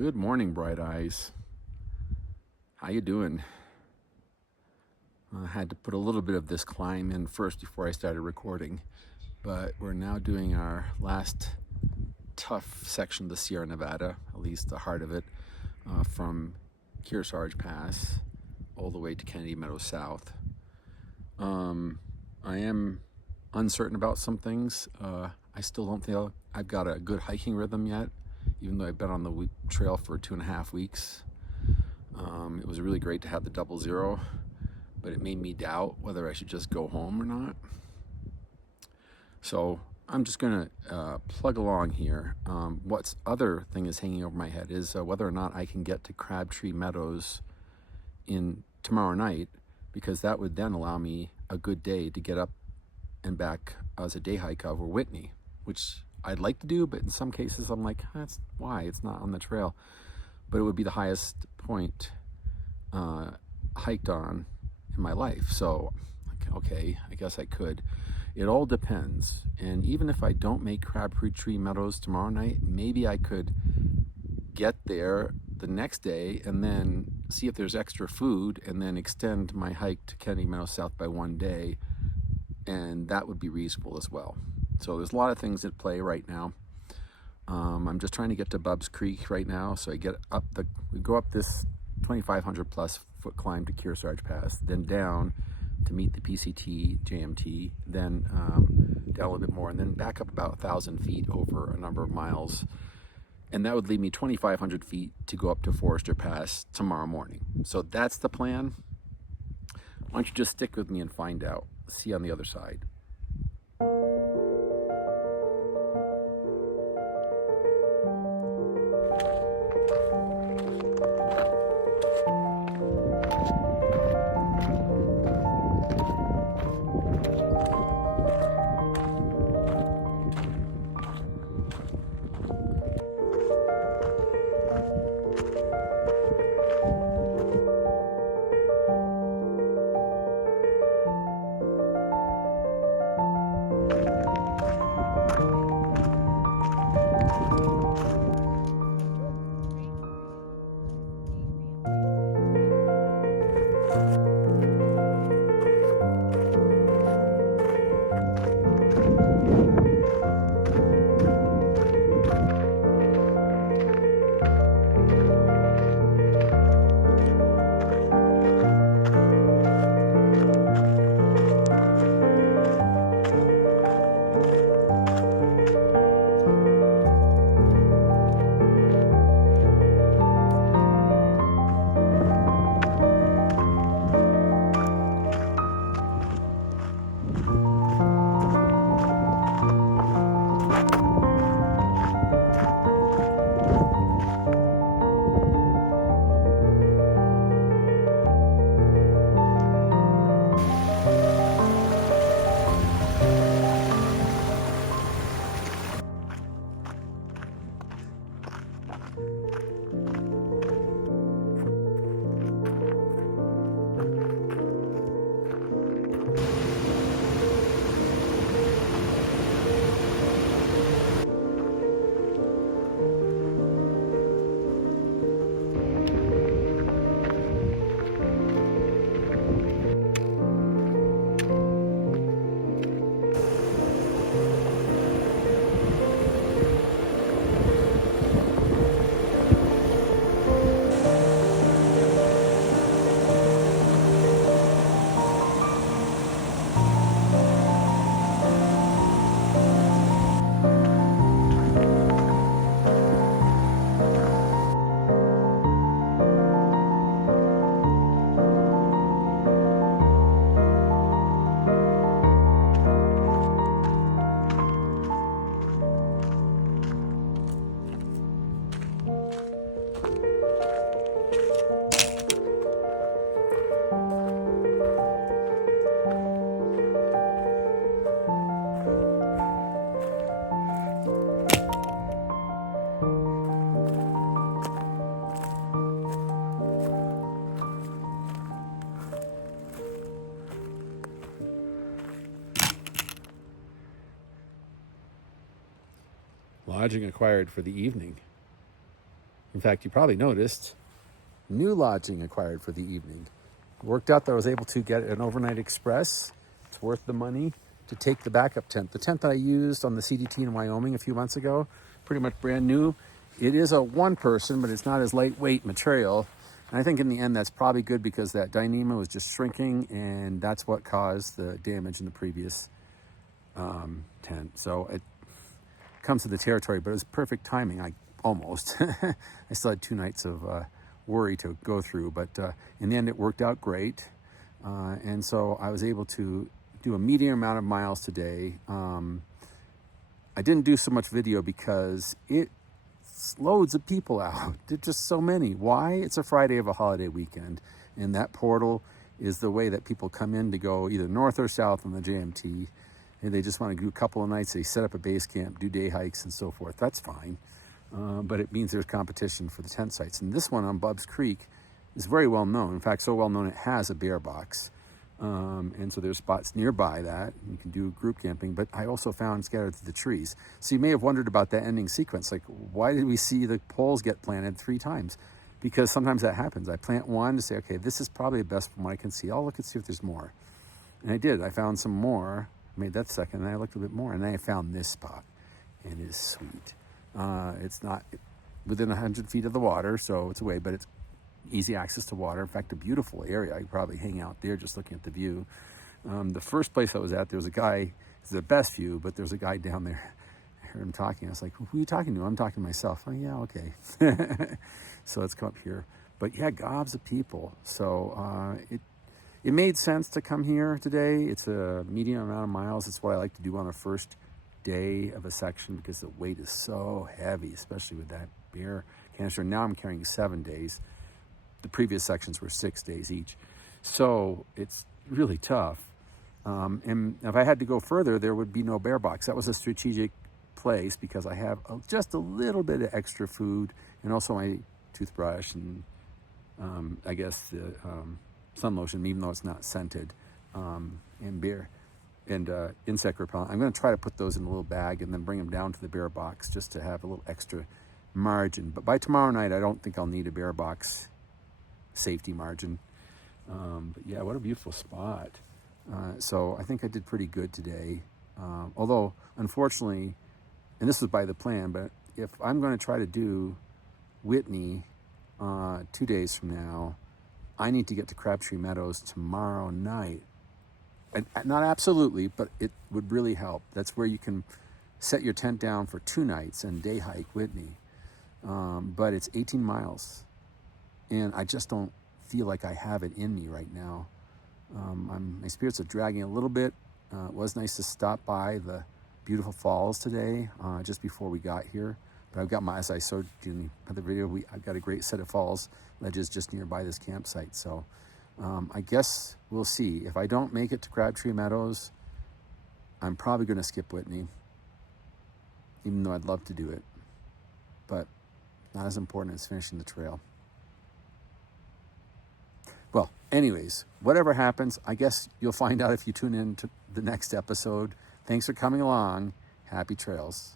Good morning, Bright Eyes. How you doing? I had to put a little bit of this climb in first before I started recording, but we're now doing our last tough section of the Sierra Nevada, at least the heart of it, from Kearsarge Pass all the way to Kennedy Meadows South. I am uncertain about some things. I still don't feel I've got a good hiking rhythm yet, even though I've been on the trail for 2.5 weeks. It was really great to have the 00, but it made me doubt whether I should just go home or not. So I'm just gonna plug along here. What's other thing is hanging over my head is whether or not I can get to Crabtree Meadows in tomorrow night, because that would then allow me a good day to get up and back as a day hike over Whitney, which I'd like to do, but in some cases I'm like, that's why it's not on the trail. But it would be the highest point hiked on in my life. So, okay, I guess I could. It all depends. And even if I don't make Crabtree Meadows tomorrow night, maybe I could get there the next day and then see if there's extra food and then extend my hike to Kennedy Meadows South by one day. And that would be reasonable as well. So there's a lot of things at play right now. I'm just trying to get to Bubbs Creek right now. So we go up this 2,500 plus foot climb to Kearsarge Pass, then down to meet the PCT, JMT, then down a little bit more, and then back up about 1,000 feet over a number of miles. And that would leave me 2,500 feet to go up to Forester Pass tomorrow morning. So that's the plan. Why don't you just stick with me and find out. See you on the other side. Lodging acquired for the evening. In fact, you probably noticed new lodging acquired for the evening. It worked out that I was able to get an overnight express. It's worth the money to take the backup tent. The tent that I used on the CDT in Wyoming a few months ago, pretty much brand new. It is a one person, but it's not as lightweight material. And I think in the end that's probably good because that dyneema was just shrinking, and that's what caused the damage in the previous tent. So it comes to the territory, but it was perfect timing. I almost. I still had 2 nights of worry to go through, but in the end it worked out great. And so I was able to do a medium amount of miles today. I didn't do so much video because it's loads of people out. There's just so many. Why? It's a Friday of a holiday weekend, and that portal is the way that people come in to go either north or south on the JMT, and they just want to do a couple of nights. They set up a base camp, do day hikes and so forth. That's fine, but it means there's competition for the tent sites. And this one on Bubbs Creek is very well known. In fact, so well known it has a bear box. And so there's spots nearby that you can do group camping, but I also found scattered through the trees. So you may have wondered about that ending sequence. Like, why did we see the poles get planted 3 times? Because sometimes that happens. I plant one to say, okay, this is probably the best from what I can see. I'll look and see if there's more. And I did. I found some more. I made that second, and I looked a bit more, and then I found this spot, and it is sweet. It's not within 100 feet of the water, so it's away, but it's easy access to water. In fact, a beautiful area. I could probably hang out there just looking at the view. The first place I was at, there was a guy, it's the best view, but there's a guy down there. I heard him talking. I was like, who are you talking to? I'm talking to myself. Oh, yeah, okay. So let's come up here. But yeah, gobs of people. So it made sense to come here today. It's a medium amount of miles. It's what I like to do on the first day of a section because the weight is so heavy, especially with that beer canister. Now I'm carrying 7 days. The previous sections were 6 days each. So it's really tough. And if I had to go further, there would be no bear box. That was a strategic place because I have just a little bit of extra food and also my toothbrush and I guess the sun lotion, even though it's not scented, and beer and insect repellent. I'm going to try to put those in a little bag and then bring them down to the bear box just to have a little extra margin. But by tomorrow night, I don't think I'll need a bear box safety margin. But yeah, what a beautiful spot. So I think I did pretty good today. Although, unfortunately, and this was by the plan, but if I'm going to try to do Whitney 2 days from now, I need to get to Crabtree Meadows tomorrow night. And not absolutely, but it would really help. That's where you can set your tent down for 2 nights and day hike Whitney. But it's 18 miles. And I just don't feel like I have it in me right now. My spirits are dragging a little bit. It was nice to stop by the beautiful falls today, just before we got here. But I've got as I showed you in the other video, I've got a great set of falls ledges just nearby this campsite. So I guess we'll see. If I don't make it to Crabtree Meadows, I'm probably going to skip Whitney, even though I'd love to do it. But not as important as finishing the trail. Well, anyways, whatever happens, I guess you'll find out if you tune in to the next episode. Thanks for coming along. Happy trails.